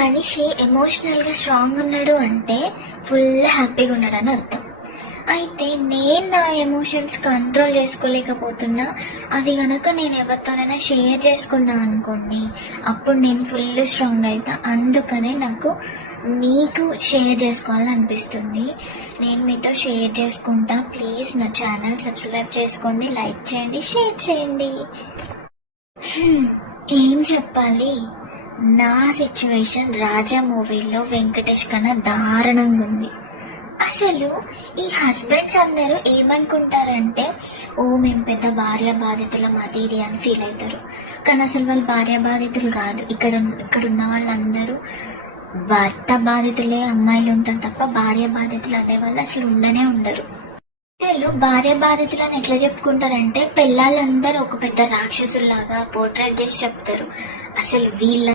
మనిషి ఎమోషనల్గా స్ట్రాంగ్ ఉన్నాడు అంటే ఫుల్ హ్యాపీగా ఉన్నాడని అర్థం. అయితే నేను నా ఎమోషన్స్ కంట్రోల్ చేసుకోలేకపోతున్నా, అది కనుక నేను ఎవరితోనైనా షేర్ చేసుకున్నా అనుకోండి, అప్పుడు నేను ఫుల్ స్ట్రాంగ్ అవుతా. అందుకనే నాకు మీకు షేర్ చేసుకోవాలనిపిస్తుంది. నేను మీతో షేర్ చేసుకుంటా. ప్లీజ్ నా ఛానల్ సబ్స్క్రైబ్ చేసుకోండి, లైక్ చేయండి, షేర్ చేయండి. ఏం చెప్పాలి, నా సిచ్యువేషన్ రాజా మూవీలో వెంకటేష్ కన్నా దారుణంగా ఉంది. అసలు ఈ హస్బెండ్స్ అందరూ ఏమనుకుంటారంటే, ఓ మేము పెద్ద భార్య బాధితులం అది ఇది అని ఫీల్ అవుతారు. కానీ అసలు వాళ్ళు భార్య బాధితులు కాదు. ఇక్కడ ఉన్న వాళ్ళందరూ భర్త బాధితులే అమ్మాయిలు ఉంటారు తప్ప భార్య బాధితులు అనేవాళ్ళు అసలు ఉండనే ఉండరు. అసలు భార్య బాధితులని ఎట్లా చెప్పుకుంటారంటే, పిల్లలందరూ ఒక పెద్ద రాక్షసుల్లాగా పోర్ట్రేట్ చేసి చెప్తారు. అసలు వీళ్ళ